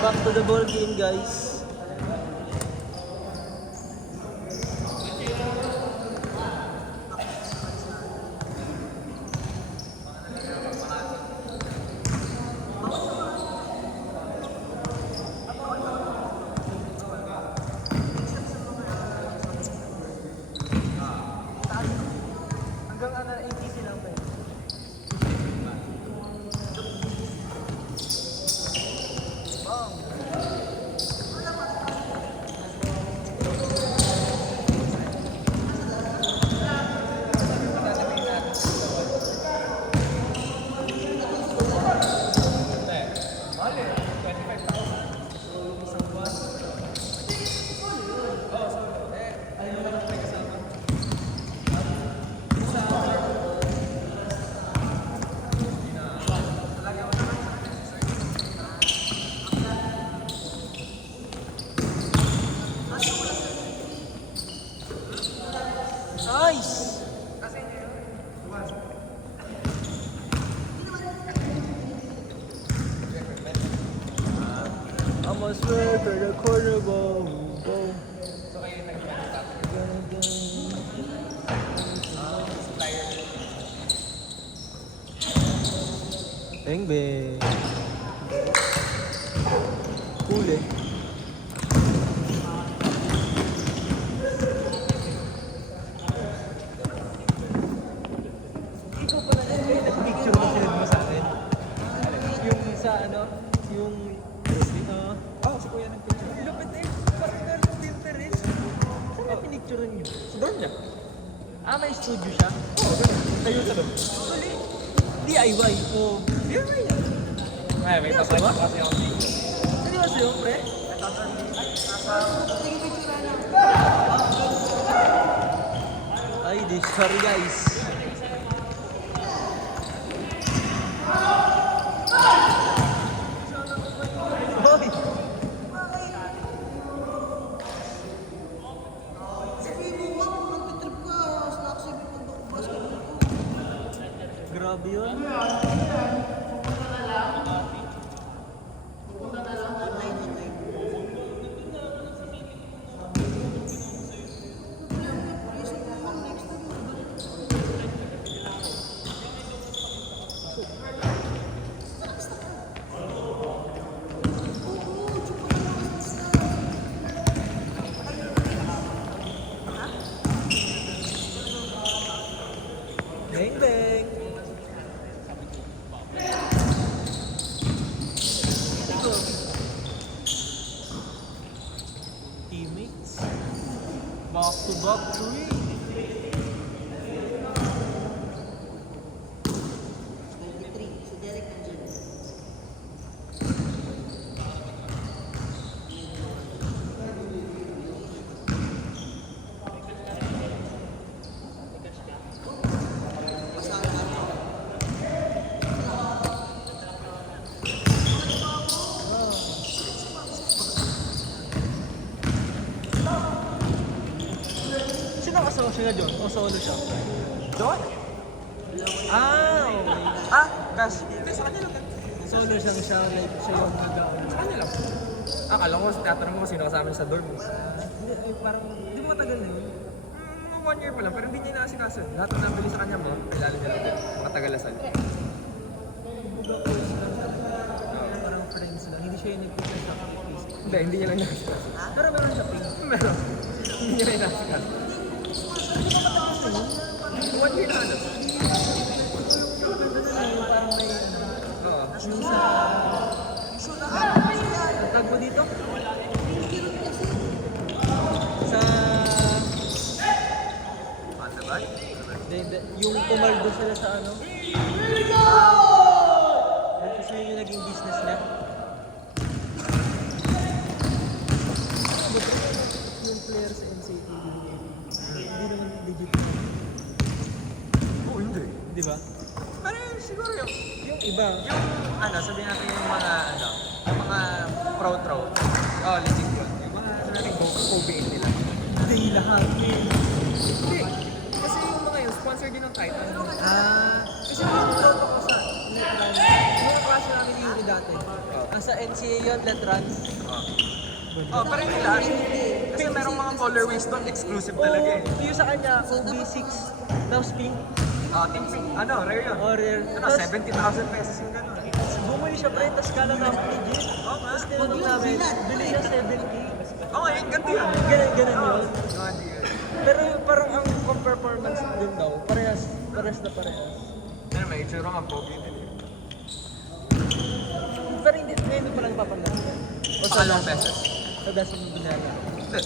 Back to the ball game, guys. Hanggang ano, 80 lang ba? Nice! I'm a swear to the corner ball. Boom. Bang bang. Cool eh. Ikaw pala na yung nag-picture na sinad mo sa akin. Yung sa ano, yung si Kuya nag-picture. Lupit eh, parang nga ng Pinterest. Saan na pinicturean niyo? Sa dorm niya. May studio siya? Oo, doon. Tayo sa dorm. Actually, DIY. oh, DIY yan. Ay, may pasay ba? Kasi ako dito. Seryoso yun, pre? Ay, sorry guys. Hoy! Grabe yun. Bang bang. Teammates. Back to back three. Sino kasama siya na John? O solo siya? John? Okay. Cash. Sa kanila ka. Solo siyang siya, like siya yung nag-ano. Sa kanila. Akala ko, tatanong mo sino kasama niya sa dorm. Hindi, parang, hindi mo matagal na yun. 1 year pa lang, pero hindi niya inaasikaso. Lahat ng nabili sa kanya mo, kilala niya lang din. Mga tagalasan. Parang friends lang. Hindi siya yung nagpipil sa face. Hindi niya lang inaasikaso. Pero meron siya pink. Meron. Hindi niya lang inaasikaso. 1 year na halos. Yung parang may, Oo. yung sa... Tag mo dito? Sa... Pantabay? Yung pumaldo sila sa ano? Kasi yun yung naging business niya. Yung player sa NCT. Hindi naman legit. Oo, hindi. Di ba? Pero siguro yung Iba. sabihin natin yung mga, yung mga pro-tro. Oo, legit yun. Yung mga, sabi natin, OBA nila. Hindi lahat. Hindi. Kasi yung mga yun, sponsor din ng Titan. Kasi yung tropa ko sa Electron, yung klase namin ni Yuri dati. Nasa NCA yun, let run. Oh, pero hindi lahat. Kasi merong mga colorways doon, exclusive talaga eh. Yung sa kanya, kung B6, tapos pink, Team Pink, rare yun. or rare. Ano, 70,000 pesos yung gano'n. Bumili siya pre, tapos kala na legit. Oo nga. Tapos tinanong namin, bili niya 7K. Oo nga, yung ganito yun. Ganun yun. Yung ganito yun. Pero parang ang performance din daw, parehas na parehas. Ano, may itsura nga, pogi din eh. Pero hindi, ngayon pa lang papaglas. O sa Pakalawang beses. Sa dasin mo binala. Hindi.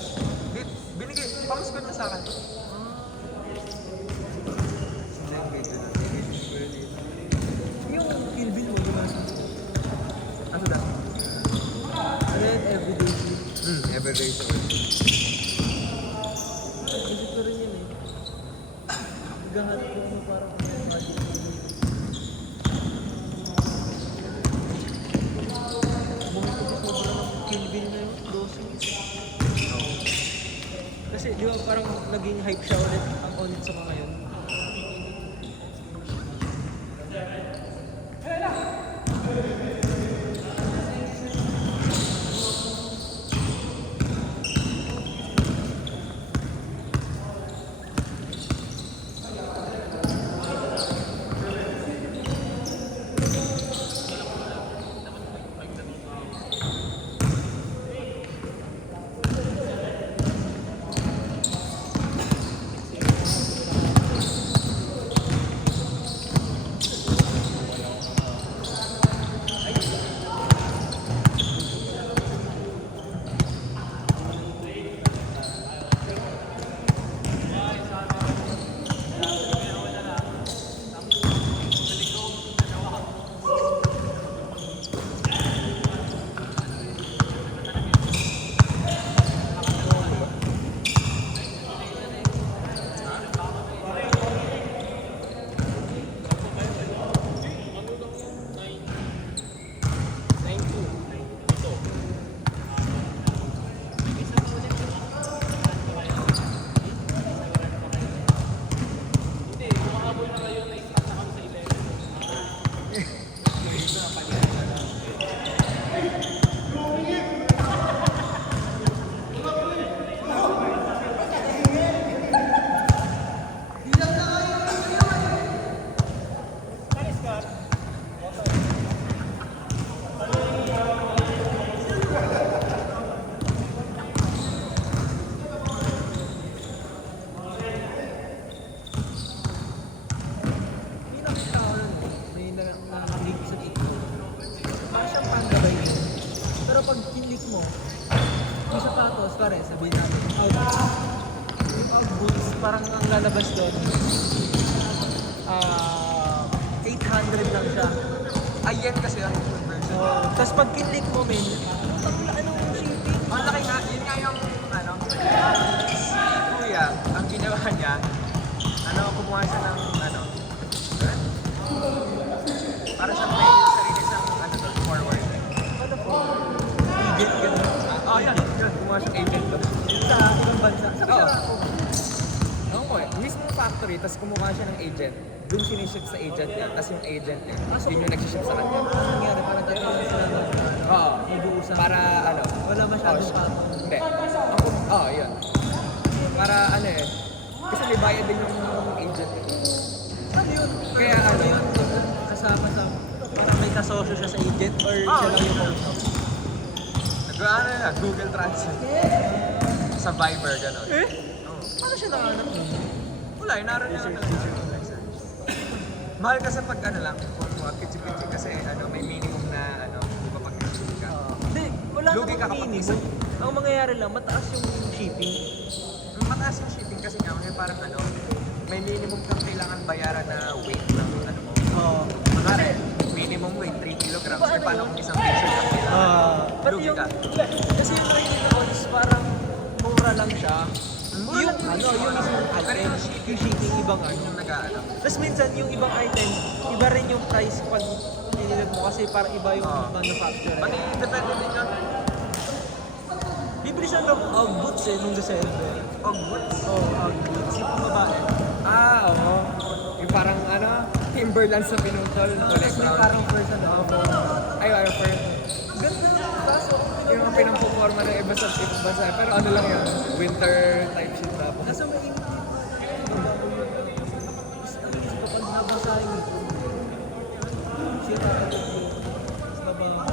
Binigay, pamasko na sa akin. Yung kill bill mo, yung nasa Ano na? red everyday sleep. Everyday so. Isip ko rin yun eh. Naghahanap ko mo parang kung may magic mo. Bumito ko sobra ng kill bill na yung groceries. Kasi di ba parang naging hype siya ulit ang ulit sa mga yun. Pero pag kinlik mo, yung sapatos, pare, sabihin natin, yung out boots, parang ang lalabas doon, 800 lang siya. Ayan kasi ang conversion. Tapos pag kinlik mo, men, ang laan ng shipping. Ang laki nga, yun nga yung si Kuya, ang ginawa niya, kumuha siya ng para sa may sarili siyang forward. Ano po? Agent, gano'n. Yan. Kumuha siyang agent doon. Sa ibang bansa. Saan Oo. siya? Ako mismo factory, tapos kumuha siya ng agent. Doon siniship sa agent niya, tapos yung agent niya, yun yung nagsiship sa kanya. Ano nangyari? Parang tatlo sila doon. Oo. Mag-uusap. Para Wala masyadong pato. Hindi. Yun. Para kasi may bayad din yung agent. Ano yun? Kaya yun? Kasama sa, parang may kasosyo siya sa agent or siya lang yung host? Google Translate. Sa Viber, gano'n. Paano siya nakahanap mo? Wala, inaral niya lang talaga. Mahal kasi pag kung pitsi-pitsi kasi may minimum na di ba pag pitsi ka. Hindi, wala Lugi ka namang kapag minimum. isa. Ang mangyayari lang, mataas yung shipping. Mataas yung shipping kasi nga, parang may minimum kang kailangan bayaran na weight ng mo. Oo. Kunwari, minimum weight 3 kilograms. Eh, paano kung isang t-shirt ang kailangan? Pati Lugi yung, ka. kasi yung nakikita ko is parang mura lang siya. Mura Yung lang yung isang Pero item, yung yung shipping ibang Yung nag-ano. Tapos minsan yung ibang item, iba rin yung price pag nililag mo kasi parang iba yung manufacturer. Pati depende din yun. Bibili siya ng boots nung December. Boots. Oo, boots. Yung babae. Oo. Yung parang Timberland sa pinutol. Tapos may parang person na Ay, first. Ganda pinampuporma ng iba sa ibang bansa. Pero ano lang yun, winter type shit tapos. Nasa mainit din pa. Bago yun. Mas naisip ko pag nabasahin ito. Sira ka dito. Mas naba...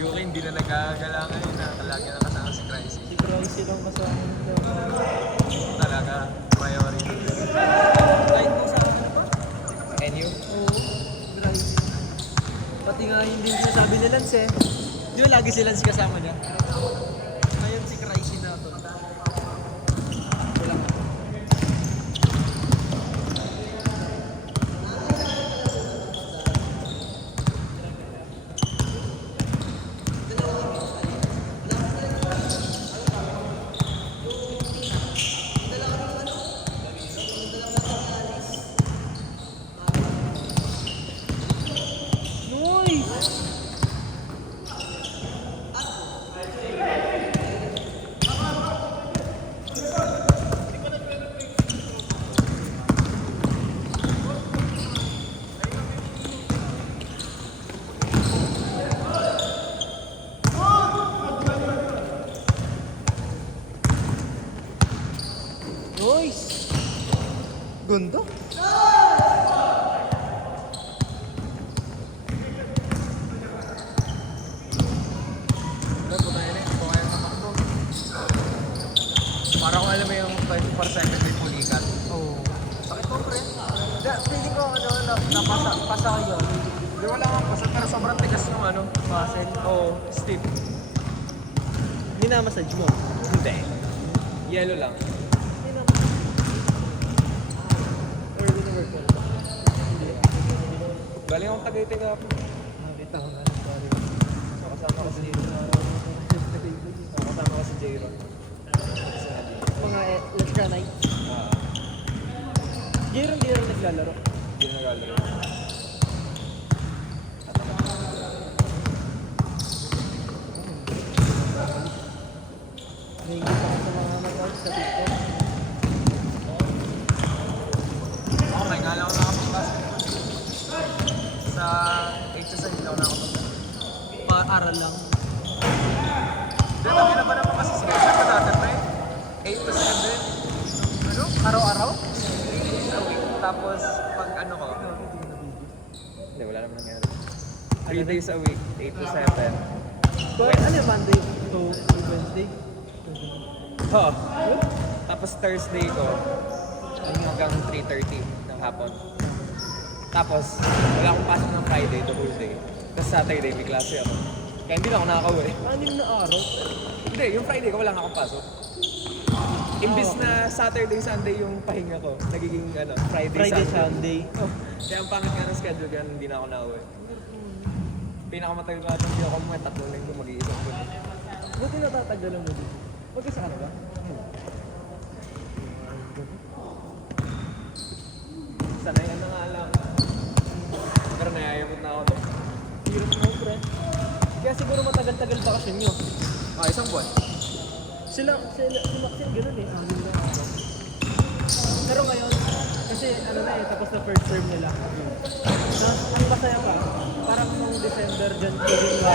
UK hindi na nagagala ngayon na talaga nakasama si Crisis. Si Bryce lang kasama nito. Talaga, priority. Kahit kung saan ano pa? NU? Oo. Bryce. Pati nga hindi sinasabi ni Lance eh. Di ba lagi si Lance kasama niya? Ngayon si Crazy na to. Wala ka. Noise! Noise! Ganda? Parang alam mo yung 20% may pulikat. Oo. Sakit mo, pre. Feeling ko napasa ko yun. Hindi wala kang pasal pero sobrang tigas ng ano. Muscle. Oo, stiff. Minamassage mo. Hindi. Yellow lang. Or universal. Galing akong Tagaytay ka. Nakita ko na. Sorry. Nakasama ko si Nakasama ko si J-Ron. Mga electronite. Jeron di rin naglalaro. Hindi na naglalaro. Nahingit ako sa mga nag-out sa TikTok. Oh my God, ako nakapag-basketball. Sa 8 to 7 ako nakapag-basketball. Paaral lang. Dito, na ba naman kasi schedule ko dati, pre? 8 to 7. Ano? Araw-araw? 3 days a week. Tapos, pag ano ko? Hindi, wala naman nangyari. 3 days a week, 8 to 7. But ano yung Monday to Wednesday? Oo. Tapos Thursday ko, hanggang 3:30 ng hapon. Tapos, wala akong pasok ng Friday, the whole day. Tapos Saturday, may klase ako. Kaya hindi na ako nakaka-uwi. Anim na araw? Hindi, yung Friday ko wala na akong pasok. Imbis na Saturday, Sunday yung pahinga ko, nagiging ano, Friday, Sunday. Oh, kaya ang pangit nga ng schedule, kaya hindi na ako nauwi. Pinakamatagal ko ata hindi ako umuwi, 3 linggo, mag-iisang ko. Buti natatagalan mo dito. Magkasa ka na ba? Sanayan na nga lang. Pero nayayamot na ako to. Hirap mo, pre. Kaya siguro matagal-tagal bakasyon nyo. Isang buwan. Sila, ganun eh. Amin na araw. Pero ngayon, kasi ano na eh, tapos na first term nila. Na, ang masaya pa, parang nung December dyan, January,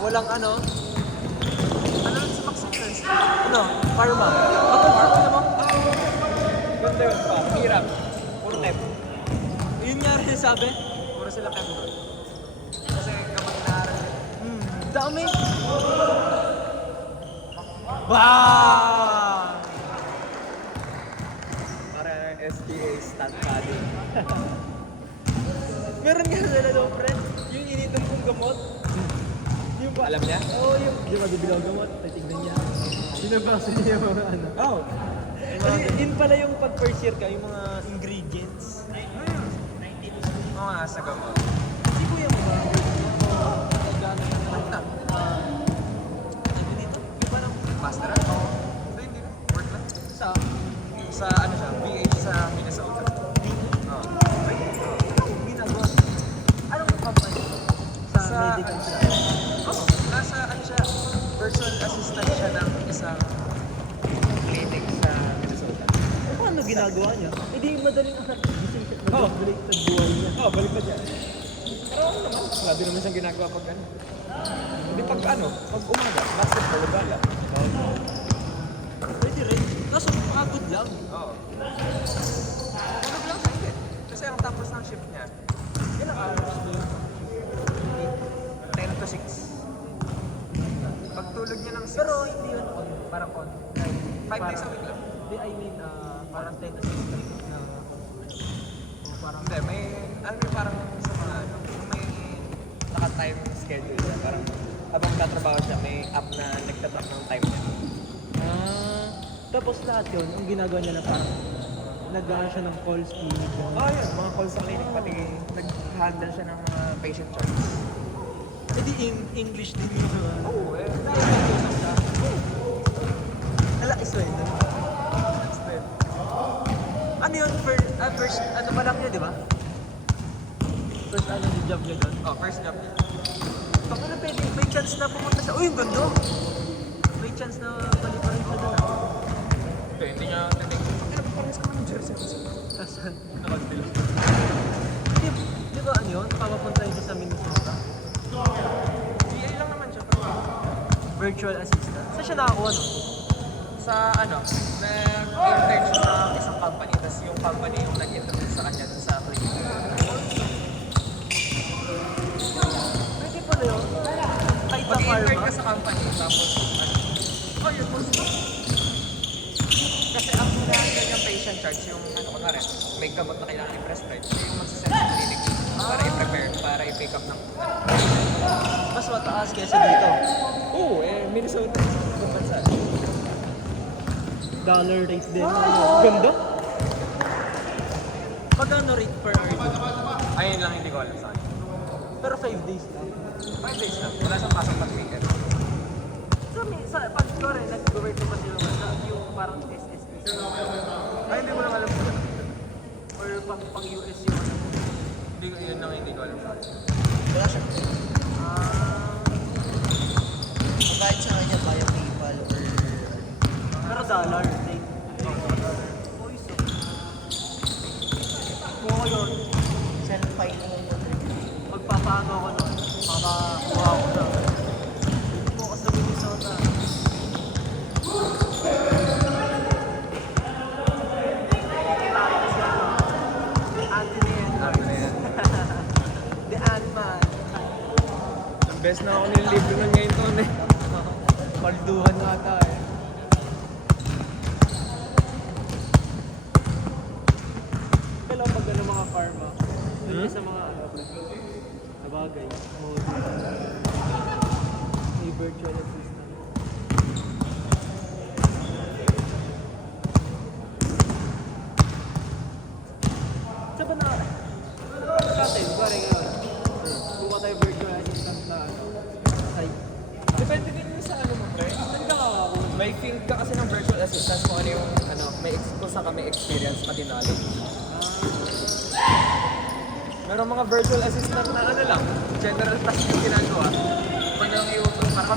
walang ano, Ano lang sa vaccine first? ano, pharma. Ano mo? Ganda yun pa. Hirap. Puro temp. Yun nga rin sabi. Puro sila temp doon. Kasi kapag naaral, Dami. Wow! para SPA stat padding. Meron nga sila daw, friend. Yung ininom kong gamot. Yung ba? Alam niya? Oo, yung... Di ba bibilaw gamot? Titignan niya. Binabasa niya yung mga ano. Oh. Kasi yun pala yung pag first year ka, yung mga ingredients. Mga sa gamot. Si Kuya mo ba? Gano'n na naman na. Ano dito? Yung parang ginagawa niya, hindi madaling gising siya, Oo. mag-break sa buhay niya. Oo, balik pa dyan. Pero ano naman, wala din naman siyang ginagawa pag ano. Hindi pag ano, pag umaga, basketball, gala. Pwede rin. Kaso pagod lang. Oo. Tulog lang siya, hindi. Kasi ang tapos ng shift niya, ilang hours ba yun? 10 to 6. Pagtulog niya ng 6. Pero hindi yun on, parang on. 5 days a week lang. Hindi, I mean, parang 10 to 6 na o parang Hindi, may, alam mo yung parang sa mga ano, may naka-time schedule siya. Parang habang tatrabaho siya, may app na nagtatrack ng time niya. tapos lahat yun, ang ginagawa niya na parang nag-ano siya ng calls clinic. Oh, yun. Mga calls sa clinic, pati nag-handle siya ng mga patient charts. Eh di English din yun. Oo, eh. Malaki sweldo. Ano yun? First, ano pa lang yun, di ba? First ano yung job niya doon? Oh, first job niya. Pag ano pwede, may chance na pumunta siya. Uy, ang ganda! May chance na balik pa rin siya doon. Hindi niya tinig. Pagkinapapares ka ng jersey. Saan? Nakagbilis. Di ba ano yun? Papapuntahin siya sa Minnesota. GA lang naman siya. Virtual assistant. Saan siya nakakuha no? Sa ano, nag-intern siya sa isang company. Tapos yung company yung nag-introduce sa kanya dun sa clinic. Pwede pala yun. Kahit sa Mag-intern pharma. ka sa company, tapos ano. Oh, yun po. Kasi ang hinahandle yung patient charts, yung ano, kunwari, may gamot na kailangan i-prescribe. So yung magsasend sa clinic para i-prepare, para i-pick up ng Mas mataas kaysa dito. Oo, Minnesota. Ibang bansa. Dollar rate din. Ganda. Magkano rate per hour dito? Ayun lang hindi ko alam sa kanya. Pero 5 days lang. 5 days lang. Wala siyang pasok pag weekend. Pag ko rin, nag-work ko pa sila yung parang SSS. Ay, hindi mo lang alam sa kanya. Or pang US yung ano. Hindi ko, yun lang hindi ko alam sa kanya. Wala siya. Kahit sa kanya, via PayPal or... Pero dollar rate. Uy, so. Kung ako yun, Self-filing mo. magpapaano ako nun. Makakuha ako na. Bukas sa Minnesota. Anthony Edwards. The Ant-Man. Ang best na ako nililibre nun ngayon to, eh. Palduhan na ata eh. Kailan pag ano mga pharma, dun sa mga ano, na bagay, may virtual assistant. Sa ba na, sa atin, pare ngayon, kuha tayo virtual assistant na ano, site. Depende din yun sa ano mo, pre. Saan ka kakakuha? May field ka kasi ng virtual assistant kung ano yung, ano, kung saan ka may experience, pati knowledge. Meron mga virtual assistant na ano lang, general task yung ginagawa. Kung lang yung para ka